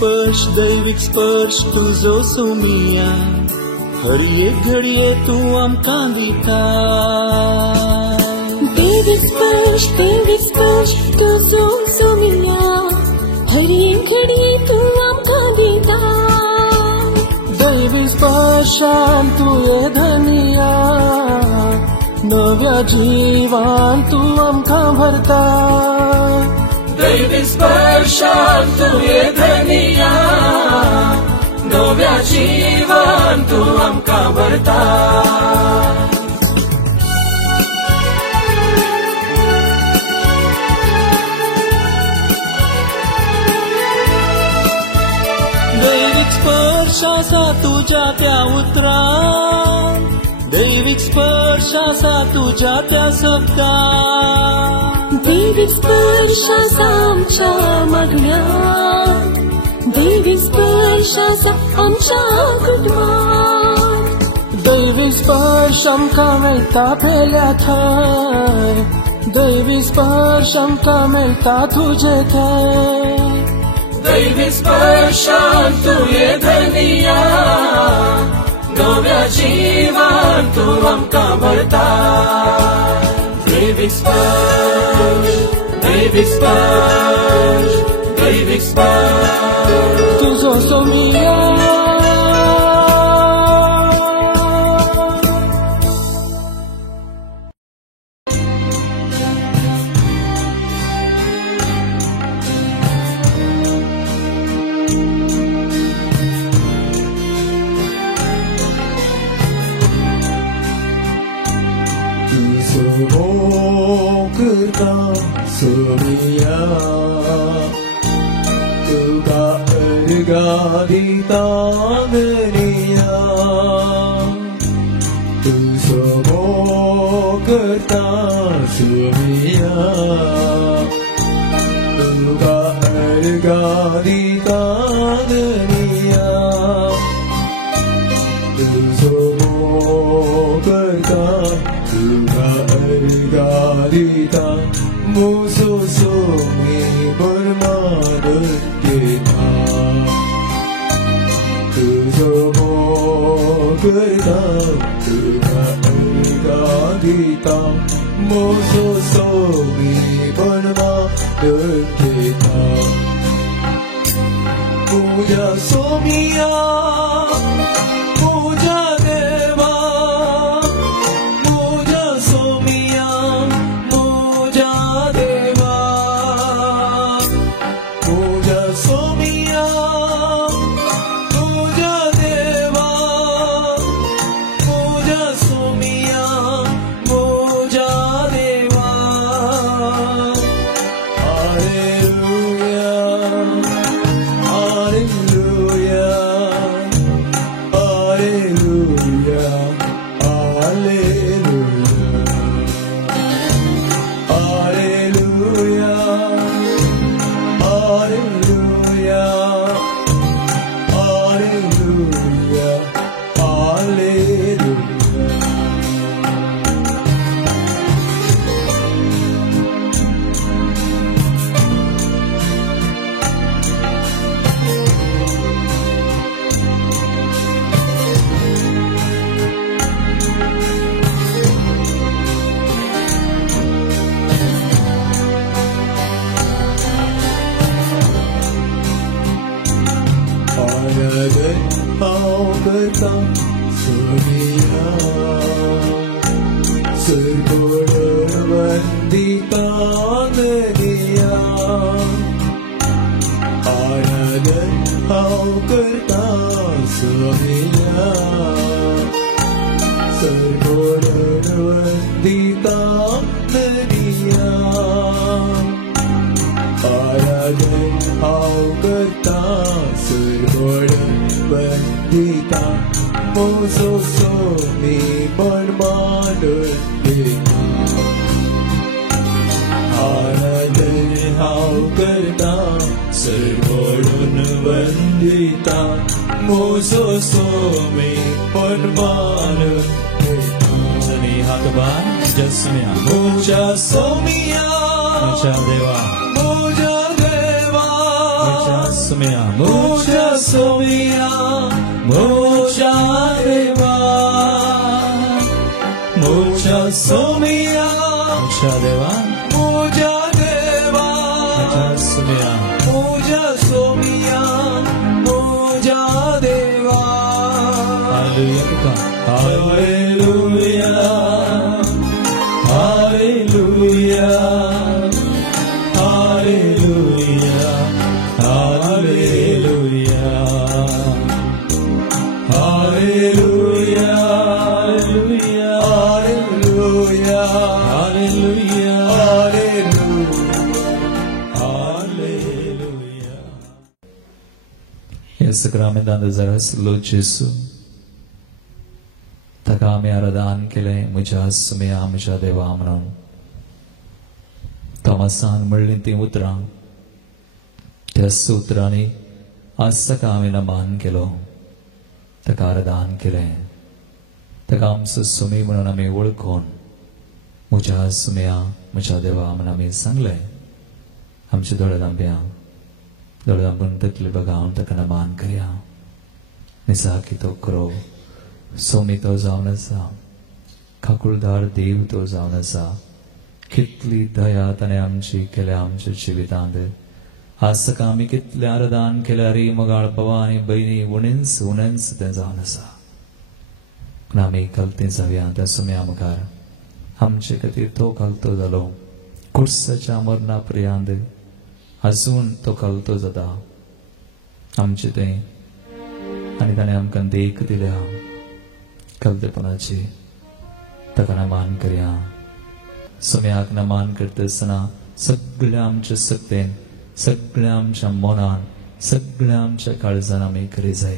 दैविक स्पर्श तुझो सुमिया हर एक घडये तू आमकां दिता दैविक स्पर्श तुझो सुमिया हर एक घडये तू आमकां दिता दैविक स्पर्शान तुये धनिया नव्या जीवान तू आमकां भरता दैविक स्पर्शान तुये धनिया नव्या जीवान तू आमकां भरता दैविक स्पर्श आसा तुझ्या त्या उतरान दैविक स्पर्श आसा तुझ्या त्या शब्दान दैविक स्पर्श आसा आमच्या मागण्यांत दैविक स्पर्श आसा आमच्या कुटुंबांत दैविक स्पर्श आमकां मेळटा पेल्या थंय दैविक स्पर्श आमकां मेळटा तुजे थंय दैविक स्पर्शान तुये धनिया नव्या जीवान तू आमकां भरता दैविक स्पर्श दैविक स्पर्श दैविक स्पर्श तुझो सोमिया Surya Tuga ergadita deniya Tu somo kerta Surya Tuga ergadita deniya Tu somo kerta Tuga ergadita Muso somi bermanut kita Tuzo mo kerta Tuga erga kita Muso somi bermanut kita Puja somia Puja deva Puja somia सुमिया मुझा सुमिया मुझा देवा मुझा सुमिया मुझा देवा मुझा देवा मुझा सुमिया मुझा सुमिया मुझा देवा hallelujah hallelujah hallelujah hallelujah hallelujah hallelujah hallelujah hallelujah Esse grame dando zaras lojisu takame aradan kele mujas me amja devamran tamasan merlinti utra sutrani asakame naman kelo takaradan kele takam susumi maname ulkon mujas me amja devamran me sangle amja doladambya doladam buntakli bagaun takanaman karya nisaki to kro सोमी तो जावनसा काकुलदार देव तो जावनसा कितली दया तने आमची केले आमचे जिवितांत आसकामी कितले आरदान केले अरे मगाळ भवानी बहिणी उणिन्स ते जावनसा नामी कलते जाव्या त्या सुम्या मुखार आमचे खातीर तो कलतो जालो कुर्साच्या मरणा पर्यंत अजून तो कलतो जाता आमचे ते आनी ताणें आमकां देख दिल्या कलतेपणाची ताका नमान करया सुम्याक नमान करता आसतना सगळ्या आमच्या सत्तेन सगळ्या आमच्या मनान सगळ्या आमच्या काळजान आमी करी जाय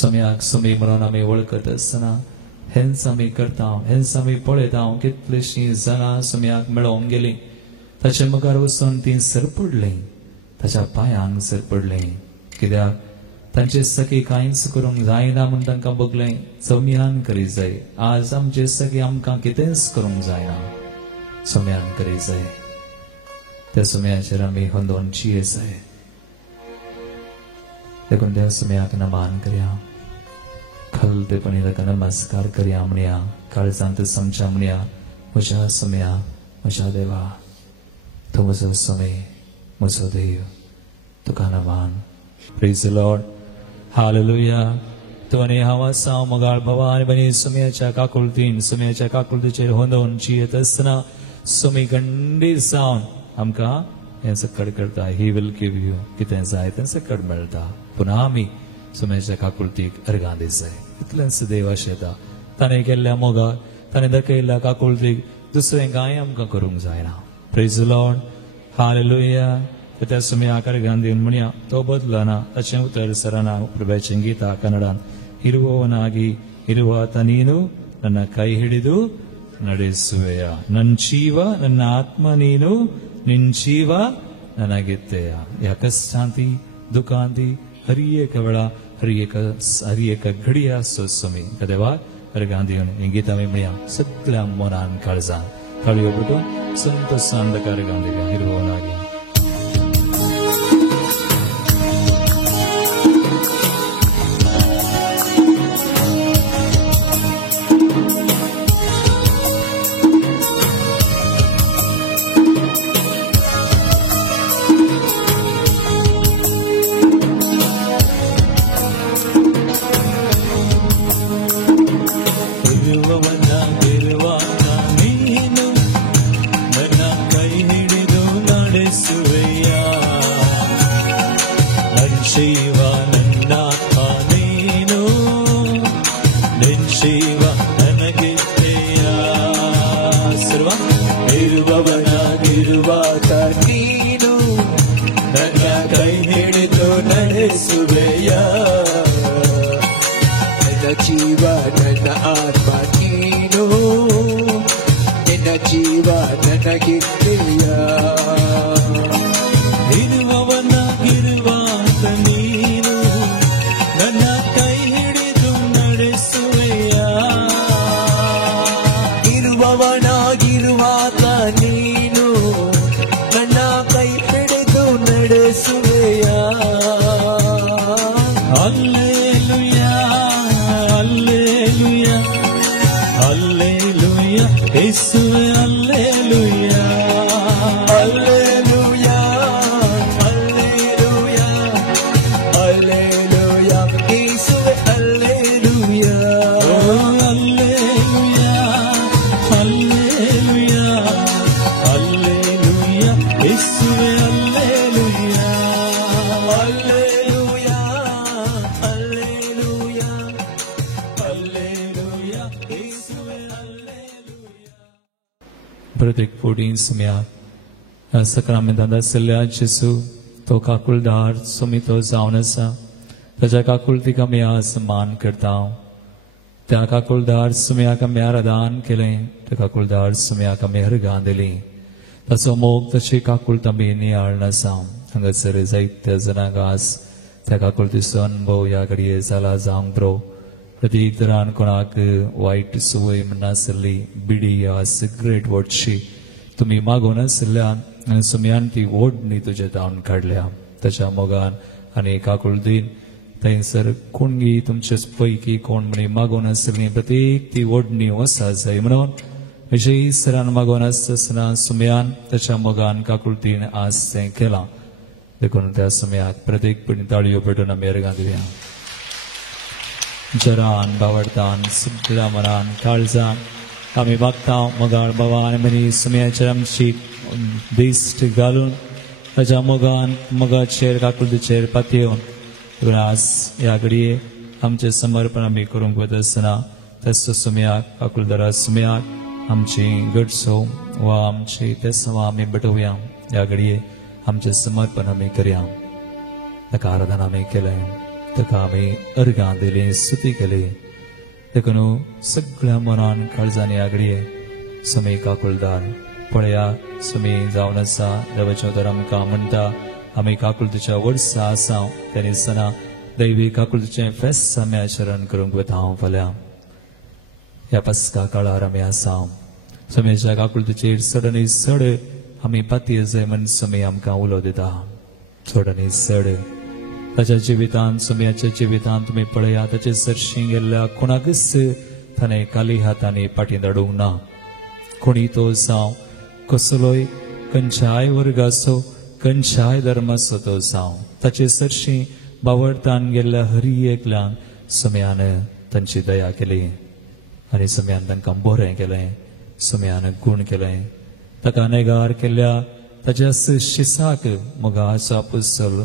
सुम्याक सुमी म्हणून आमी वळखत आसतना हेंच आमी करता हेंच आमी पळयता कितलीशीं जाणां सुम्याक मेळोवंक गेलीं ताचे मुखार वचून तीं सरपडलीं ताच्या पांयांक सरपडलीं कित्याक तांचे सखी कांयच करूंक जायना म्हूण तांकां बगलें सौम्यान करी जाय आज आमचे सखी आमकां कितेंच करूंक जायना सौम्यान करी जाय त्या सौम्याचेर आमी होंदोन जिये जाय देखून त्या सौम्याक नमान करया खलतेपणी ताका नमस्कार करया म्हणया काळजांत समजा म्हणया म्हज्या सौम्या म्हज्या देवा तूं म्हजो सौम्य म्हजो देव तुका नमान praise the lord Hallelujah. Tuani hawa sao magal bhavani bani sumyacha kakultin sumyacha kakultiche hondon chiyatasana sumi gandi sound amka yan sakkad karta he will give you kiten zaiten sakkad melta punami sumyacha kakultik argandi sai itlan sedeva sheta tane kella moga tane dakella kakultik dusre gai amka karung zaina praise the Lord hallelujah त्या सुम्याकार Gandhian म्हणया तो बदलना ताचे उतर सराना प्रभेचे गीता कನ್ನडान ಇರುವವನಾಗಿ ಇರುವಾತ ನೀನು ನನ್ನ ಕೈ ಹಿಡಿದು ನಡೆಸುವೆಯ ನನ್ನ ಜೀವ ನನ್ನ ಆತ್ಮ ನೀನು ನಿನ್ನ ಜೀವ ನನಗಿತ್ತೆಯ ಯಾಕಸ್ತಾಂತಿ ದುಕಾಂತಿ ಹರಿಯೇ ಕವಳ हरिये का घडिया सोसमी कदेवा अरे गांधीन गीता में म्हणया सगळ्या मनान काळजान काळयो बिटून संतोषान दकार गांधी ಇರುವವನಾಗಿ ನೀನು ನನ್ನ ಕೈ ಹಿಡಿದು ನಡೆಸುವೆಯಾ येशुवे हालेलुया हालेलुया हालेलुया हालेलुया येशुवे हालेलुया हालेलुया हालेलुया हालेलुया येशुवे हालेलुया हालेलुया हालेलुया हालेलुया येशुवे हालेलुया. प्रत्येक पोटी सुम्या सक्रमेंतांत आशिल्ल्या जेसू तो काकुळदार सुमी तो जावन आसा ताच्या काकुळतीक आमी आज मान करता. त्या काकुळदार सुम्याक आमी आराधन केलें त्या काकुळदार सुम्याक आमी अर्गां दिलीं ताचो मोग तशी काकुळत आमी नियाळन आसा. हांगासर जायत्या जाणांक आज त्या काकुळतीचो अनुभव ह्या घडये जाला जावंक बरो. प्रत्येक तरान कोणाक वायट संवय नासली बिडी वा सिगरेट वटशी तुम्ही मागून आशिल्ल्यान सुम्यान ती ओडणी तुजे तावन काडल्या ताच्या मोगान आनी काकुळतीन थंयसर कोणगी तुमचे पैकी कोण म्हणी मागून आशिल्ली प्रत्येक ती ओडणी वसा जाय म्हणून विशयी सरान मागून आसतना सुम्यान ताच्या मोगान काकुळतीन आज तें केलां. देखून त्या सुम्याक प्रत्येक पिणी ताळयो पेटून आमी अर्गां दिवया. जरान बावडतान सगळ्या मनान काळजान आमी मागता मोगाळ बाबान म्हणी सुम्याचेर आमची दिश्ट घालून ताच्या मोगान मोगाचेर काकुळतीचेर पातयेवन आज ह्या घडये आमचें समर्पण आमी करूंक वता आसतना तसो सुम्याक काकुळदारा सुम्याक आमची गडसो वा आमची तेसवा आमी बटोवया. ह्या घडये आमचें समर्पण आमी करया. ताका आराधन आमी केलें ताका आमी अर्गां दिलीं स्तुती केली. देखून सगळ्या मनान काळजांनी आगडये सुमी काकुळदार पळया सुमी जावन आसा देवाचें उतर आमकां म्हणटा आमी काकुळतीच्या वर्सा आसा त्या दिसतना दैवी काकुळतीचें फेस्त आमी आचरण करूंक वता. हांव फाल्यां ह्या पस्का काळार आमी आसा सुमेच्या काकुळतीचेर चड आनी चड आमी पातये जाय म्हण सुमी आमकां उलो दिता. चड आनी चड ताच्या जिवितांत सुम्याच्या जिवितांत तुम्ही पळया ताचे सरशी गेल्ल्या कोणाकच ताणें खाली हातांनी फाटीं धाडूंक ना. कोणी तो जावं कसलोय खंयच्याय वर्गाचो खंयच्याय धर्माचो तो जावं ताचे सरशी बावडतान गेल्ल्या हरी एकल्यांक सुम्यान तांची दया केली आनी सुम्यान तांकां बरें केलें. सुम्यान गूण केलें. ताका नेगार केल्ल्या ताच्या शिसाक मोगाचो आपोस्तल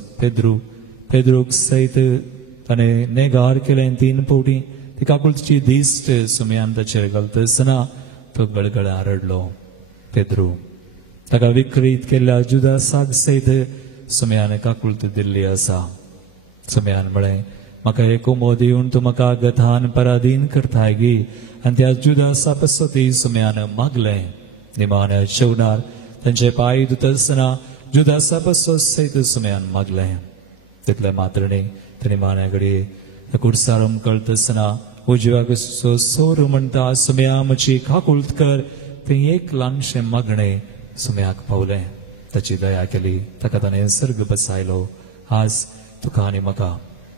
पेद्रूक सयत ताणें नेगार केलें 3 फावटी. ती काकुळतीची दिश्ट सुम्यान ताचेर घालता आसतना तो गळगळा रडलो. पेद्रू ताका विकृत केल्ल्या जुदासाक सयत सुम्यान काकुळत दिल्ली आसा. सुम्यान म्हळें म्हाका एक कोंबो दिवन तूं म्हाका गथान पराधीन करताय गी आनी त्या जुदासा पासो ती सुम्यान मागलें. निमाण्या जेवणार तांचे पांय धुता आसतना जुदासा पासो सयत सुम्यान मागलें. तितले मात्रणी ताणी माण्या घडये कुडसार कळत आसतना उजव्याक सोर म्हणटा सुम्या म्हजी काकुळत कर. तें एक ल्हानशें मागणें सुम्याक पावलें. ताची दया केली. ताका ताणें सर्ग बसायलो. आज तुका आनी म्हाका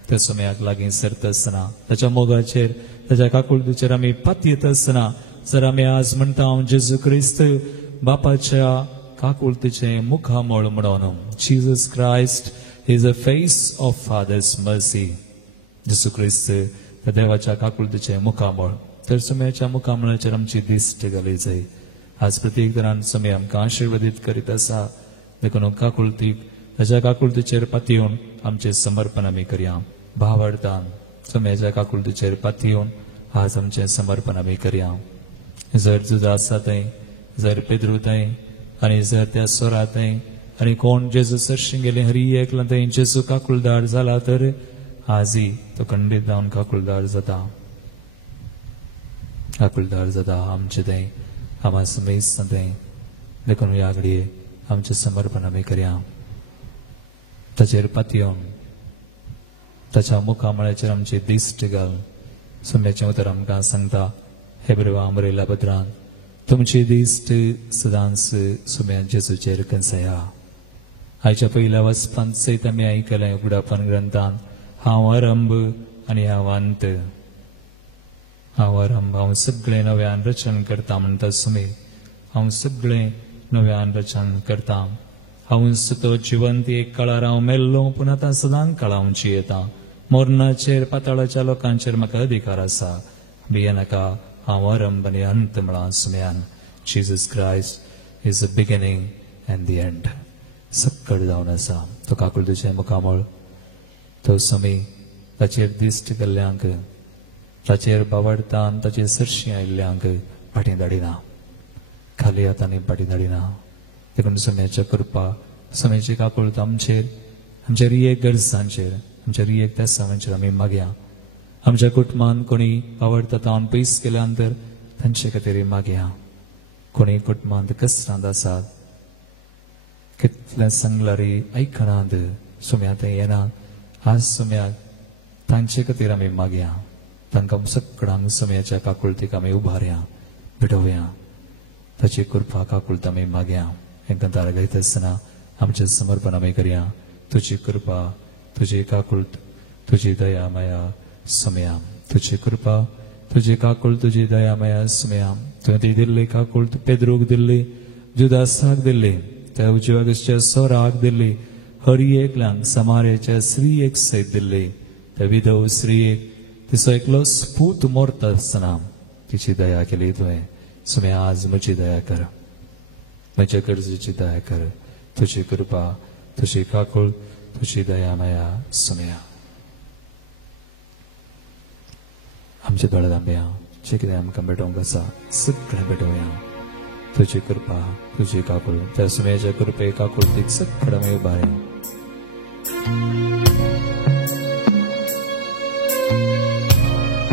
त्या सुम्याक लागीं सरता आसतना ताच्या मोगाचेर ताच्या काकुळतीचेर आमी पातयेत आसतना जर आमी आज म्हणटा हांव जेजू क्रिस्त बापाच्या काकुळतीचें मुखामळ म्हणून Jesus Christ is a face of Father's mercy. जेसू क्रिस्त त्या देवाच्या काकुळतीचें मुखामळ तर सुम्याच्या मुखामळाचेर आमची दिश्ट घाली जाय. आज प्रत्येक तरान सुमी आमकां आशिर्वादीत करीत आसा. देखून काकुळतीक ताच्या काकुळतीचेर पातयेवन आमचें समर्पण आमी करया. भावार्थान सुम्याच्या काकुळतीचेर पातयेवन आज आमचें समर्पण आमी करया. जर जुदा आसा थंय जर पेद्रू थंय आनी जर त्या सोरा थंय आनी कोण जेजू सरशी गेले हरी एकला थंय जेजू काकुळदार जाला तर आजी तो खंडीत जावन काकुळदार जाता. काकुळदार जाता आमचे थंय आमा समेस थंय. देखून ह्या घडये आमचें समर्पण आमी करया. ताचेर पातयेवन ताच्या मुखामळाचेर आमची दिश्ट घाल. सुम्याचें उतर आमकां सांगता हेब्रेवां बरयल्या पत्रांत तुमची दिश्ट सदांच सुम्या जेजूचेर कंसया. आयच्या पयल्या वचपांत सयत आमी आयकलें उगडापण ग्रंथांत हांव आरंभ आनी हांव अंत. हांव आरंभ हांव सगळें नव्यान रचन करता म्हणटा सुमी हांव सगळें नव्यान रचन करता हांव सुतो जिवंत एक काळार हांव मेल्लो पूण आतां सदांच काळांव जियेता मोरणाचेर पाताळाच्या लोकांचेर म्हाका अधिकार आसा भिये नाका हांव आरंभ आनी अंत म्हळां सुम्यान Jesus Christ is the beginning and the end सक्कड जावन आसा तो काकूळ तुजें मुखामळ तो सुमी ताचेर दिश्ट केल्ल्यांक ताचेर बावडटा आनी ताचेर सरशी आयिल्ल्यांक फाटीं धाडिना खाली हातांनी फाटीं धाडिना देखून सुम्याच्या कृपा सुम्याची काकूळट आमचेर एक गरजांचेर आमच्या एक तेसांचेर आमी मागया आमच्या कुटुंबान कोणी आवडता तावन पयस केल्या नंतर तांचे खातीर मागया कोणी कुटुंबांत कसरांत आसात कितले सांगल्यारय आयकनात सुम्या ते येना आज सुम्याक तांचे खातीर आमी मागया तांकां सगळ्यांक सुम्याच्या काकुळटीक आमी उबारया भिडोवया ताची कृपा काकुळट आमी मागया हेंकां दार गायत आसतना आमचें समर्पण आमी करया तुजी कृपा तुजी काकुळट तुजी दया माया सुम्या तुजी कृपा तुजी काकुळट तुजी दया माया सुम्या तुवें ती दिल्ली काकुळट पेद्रूक दिल्ली जुदासाक दिल्ली त्या उजवागच्या सोराक दिल्ली हर एकल्यांक समार्याच्या स्त्रीयेक सयत दिल्ली त्या विधव स्त्रीयेक तिचो एकलो स्पूत मोरता आसतना तिची दया केली तुवें सुम्या आज म्हजी दया कर म्हज्या गरजेची दया कर तुजी कृपा तुजी काकुळ तुजी दया माया सुम्या आमचे दोळे धांबया जे कितें आमकां भेटोवंक आसा सगळें भेटोवया तुजी कृपा तुजी काकुळ त्या सुम्याच्या कृपे काकुळटीक सगळें आमी उबारया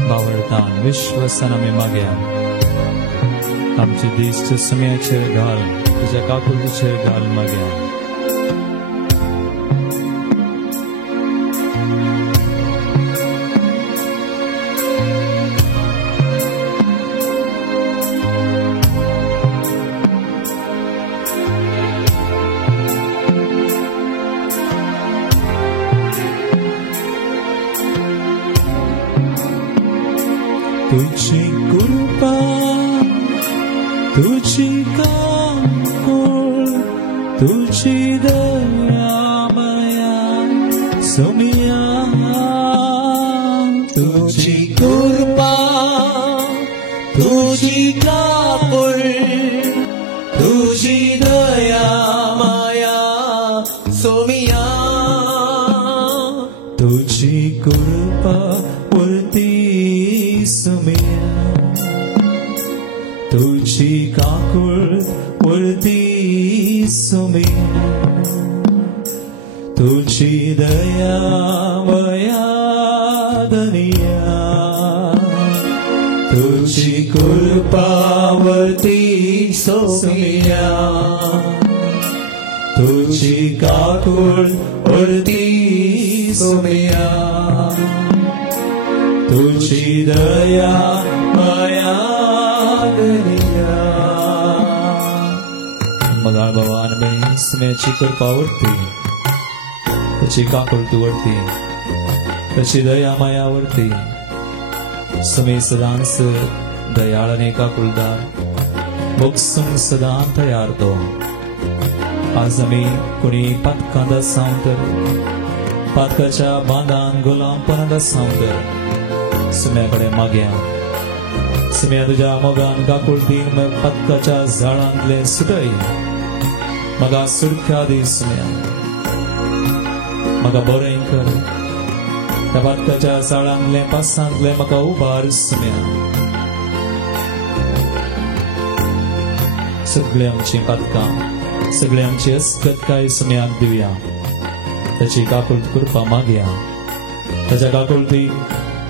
बावळटान विश्वासान आमी मागया आमचे दिश्ट सुम्याचेर घाल तुज्या काकुळटीचेर घाल मागया तुझी कृपा तुझी काकुळ तुझी दया माया सुम्या तुझी कृपा तुझी काकुळ तुझी दया माया सोमिया तुझी कृपा वरती सुम्या तुझी काकुळ वरती सुम्या तुझी दया माया धनिया तुझी कृपा वरती सुम्या तुझी काकुळ वरती सुम्या तुझी दया माया धनिया मगाळ भवान सुम्याची कृपा वरती तुझी काकुळटी वरती तुझी दया माया वरती सुमे सदांच दयाळ आनी काकुळदार मोगसूंक सदां तयार तो आज आमी कोणी पातकांत आसां तर पातकाच्या बांदान गुलामपणांत आसां तर सुम्या कडेन मागया सुम्या तुज्या मोगान काकुळटीन पातकाच्या झाडांतले सुटय म्हाका सुरख्या दी सुम्या म्हाका बरें कर त्या पातकाच्या झाडांतले पासांतले म्हाका उबार सुम्या सगळी आमची पातकां सगळी आमची अस्कतकाय सुम्याक दिवया ताची काकुळट कृपा मागया ताच्या काकुळटी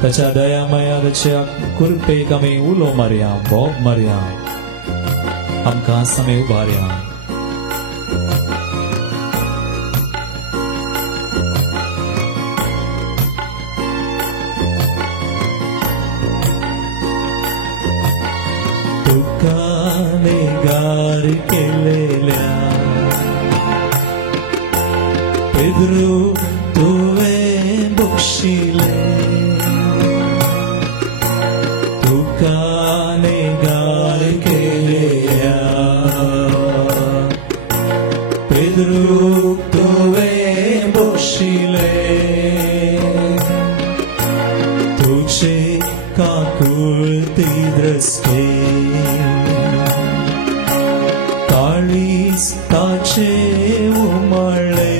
ताच्या दया माया ताच्या कृपेक आमी उलो मारया बोब मारया आमकां आमी उबारया तुका नेगार केलेल्या पेद्रू तुवें बक्षिले तुका काकुळतीद्रस्ते काळीज ताचे उमळले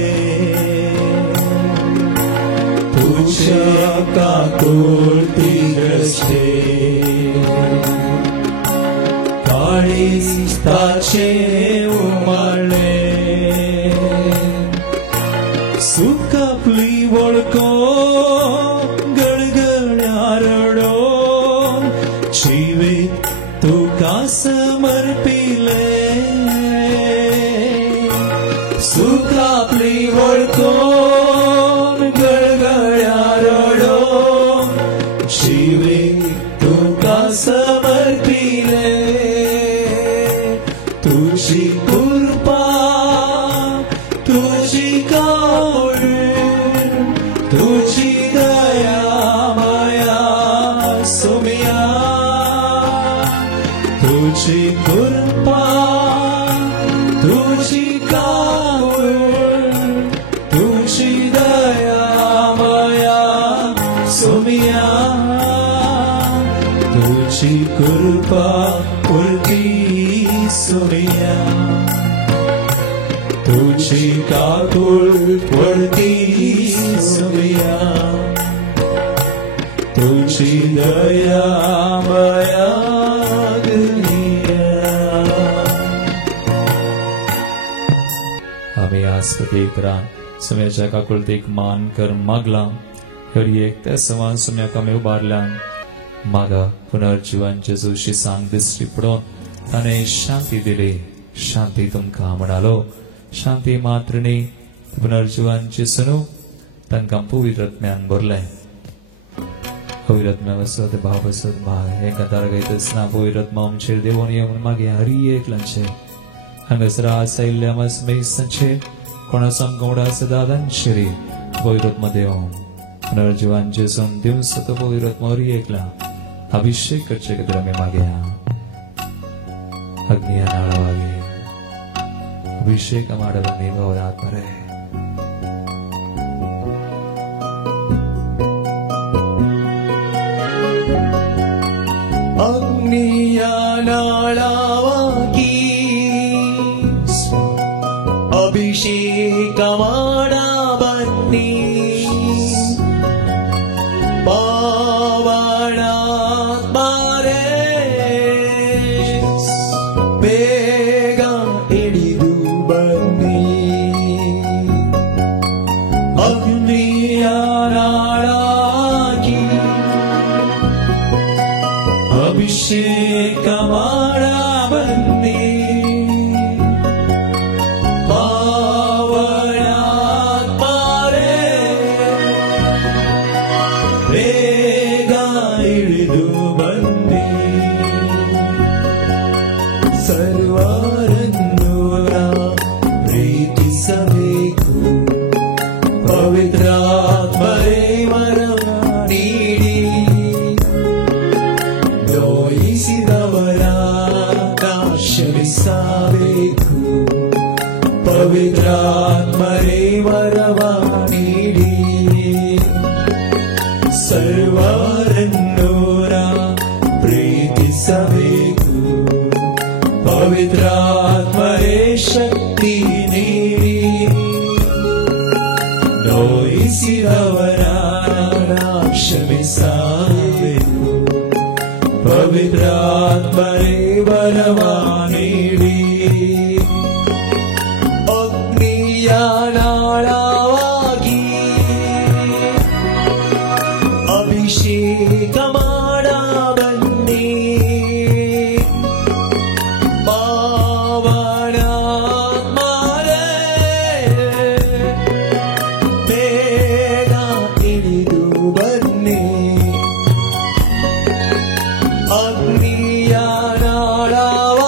तुझ्या काकुळतीद्रस्ते काळीज ताचे उमळले सुखापली वळको गळगळ्यारडो जीवित तुका समर्पिले सुखापली वळको गळगळ्यारडो जीवित तुका समर्पिले तुझी कृपा तुझी कावळ तुझी दया माया सोम्या तुझी कृपा तुझी कावळ तुझी दया माया सोम्या तुझी कृपा पुरती सोम्या तुझी काकुळ वळती सोम्या तुझी दया माया आम्ही आज प्रत्येकरा सोम्याच्या काकुळतेक मान कर मागला हरी एक त्या समान सोम्या कमी उबारल्या मागा पुनर्जीवांचे जोशी सांग दिसली पडून ताने शांती दिली शांती तुमका म्हणालो शांती मात्रनी पुनर्जीवांचे सनू तांकां पवित्रत्म्यान भरले पवित्रत्म्या वसत भाव वसत भाग एका तारगयतना पवित्रत्मा आमचेर देवून येवन मागे हरी एकलांचे हांगासर आसयल्ल्या मसमेसांचे कोणा संगवडा सदादांचेरी पवित्रत्मा देवून पुनर्जीवांचे सन दिवस तो पवित्रत्मा हरी एकला अभिषेक करचे खातीर आमी मागया अग्निया नाळावागे अभिषेक ಮಾಡಬನ್ನಿ ಗೌರಾತ್ಮರೇ ಅಗ್ನಿಯ ನಾಳವಾಗಿ ಅಭಿಷೇಕ ಮಾಡಬನ್ನಿ ಪಾವನಾತ್ಮರೇ ಬೇಗ ಹಿಡಿದು ಬನ್ನಿ ಅಗ್ನಿಯ ನಾಳಾಗಿ ಅಭಿಷೇಕ ಮಾಡಬನ್ನಿ ಪಾವನಾತ್ಮರೇ ಬೇಗ ಹಿಡಿದು ಬನ್ನಿ ಸರ್ವರನ್ನು ಪ್ರೀತಿಸಬೇಕು ಪವಿತ್ರಾತ್ಮರೇ ವರವ ನೀಡಿ ನೋಯಿಸಿದವರ ಕ್ಷಮಿಸಬೇಕು ಪವಿತ್ರಾತ್ಮರೇ ವರವ ನೀಡಿ ಸರ್ವರನ್ನು ಪ್ರೀತಿಸಬೇಕು ಪವಿತ್ರಾತ್ಮರೇ ಶಕ್ತಿ ನೀಡಿ ನೋಯಿಸಿದವರ ಕ್ಷಮಿಸಬೇಕು ಪವಿತ್ರಾತ್ಮರೇ ವರವ ನೀಡಿ ಅಗ್ನಿಯ ನಾಳವಾಗಿ ಅಭಿಷೇಕ ಮಾಡಬನ್ನಿ ಪಾವನಾತ್ಮರೇ ಬೇಗ ಹಿಡಿದು ಬನ್ನಿ ಅಗ್ನಿಯ ನಾಳವಾಗಿ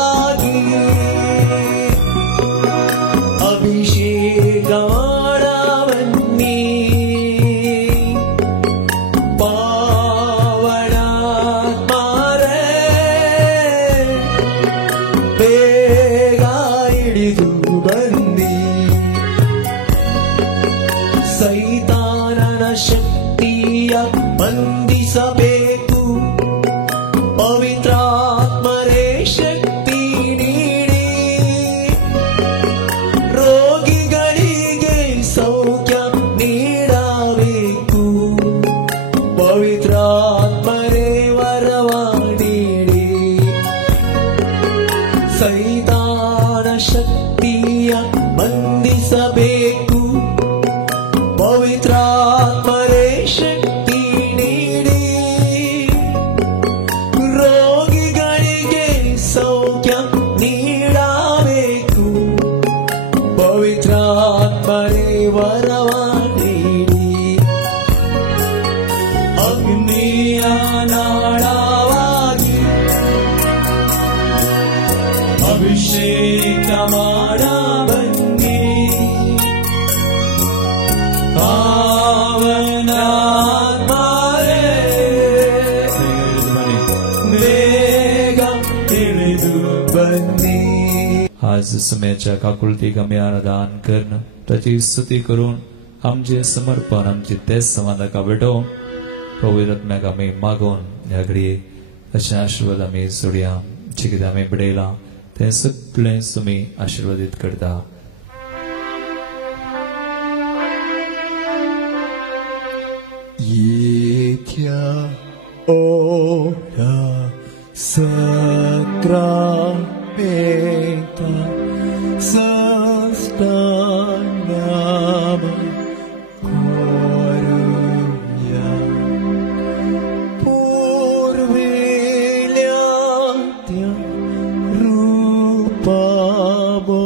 आज समयाच्या काकुळतीक आमी आराधन करून ताची स्तुती करून आमचे समर्पण आमची तेच समाधाका भेटोवन पवित्र आत्म्याक आमी मागोवन ह्या घडये अशें आशिर्वाद आमी सोडया जे कितें आमी बडयलां तें सगळें तुमी आशिर्वादीत करता. Yetia ora sacramenta sastanama corunia porveliatia rupamo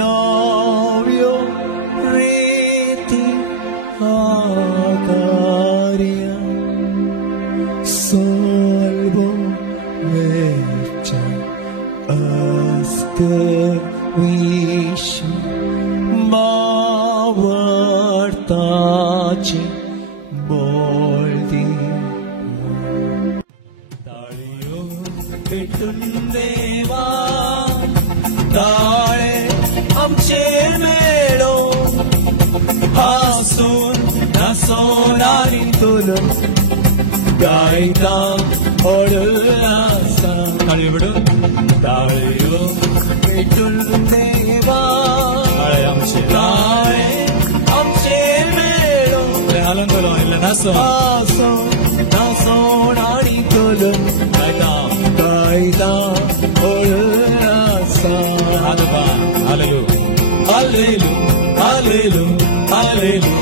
novio reti Agaria salvo vecha askervishi mavartachi moldi Taliyo petundeva tale amche melo Hasun nasonari tulum gaita odulasa kalividu daliyo petundeva amche melo halangolo illa hasun nasonari tulum gaita odulasa hallelujah hallelujah Hallelujah, hallelujah,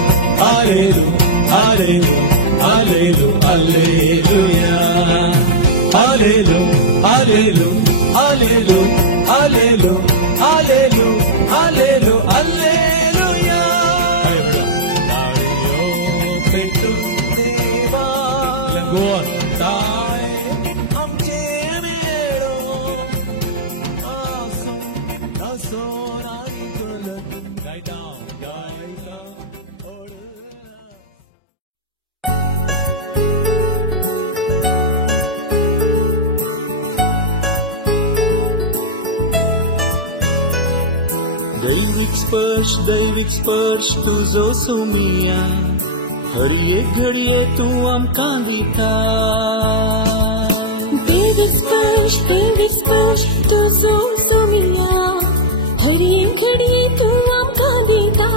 hallelujah, hallelujah, hallelujah, hallelujah, hallelujah, hallelujah, hallelujah, hallelujah, hallelujah. दैविक स्पर्श तुझो सुमिया हर एक घडये तू आमकां दिता दैविक स्पर्श तुझो सुमिया हर एक घडये तू आमकां दिता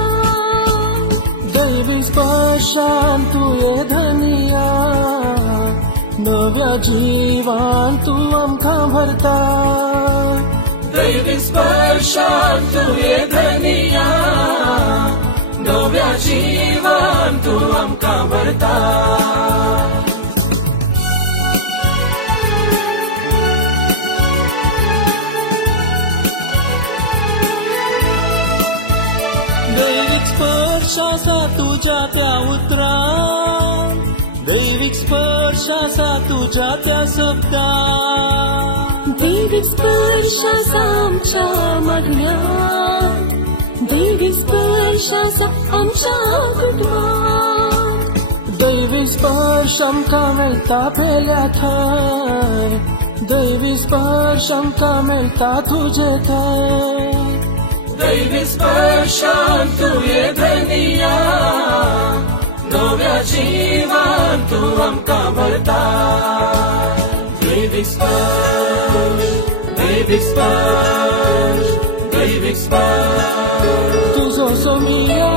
दैविक स्पर्शान तू ये धनिया नव्या जीवान तू आमकां भरता दैविक स्पर्शान तू ये धनिया नव्या जीवान तू आमकां भरता दैविक स्पर्शासा तुझ्या त्या उतरान दैविक स्पर्शासा तुझ्या त्या शब्दान दैविक स्पर्शासा आमच्या मागण्यात दैविक स्पर्शासा आमच्या कुटुंबात दैविक स्पर्श आमकां मेळटा पेल्या थंय दैविक स्पर्श आमकां मेळटा तुजे थंय दैविक स्पर्शान तू ये धनिया नव्या जीवान तू आमकां भरता दैविक स्पर्श दैविक स्पर्श दैविक स्पर्श तुझो सोमिया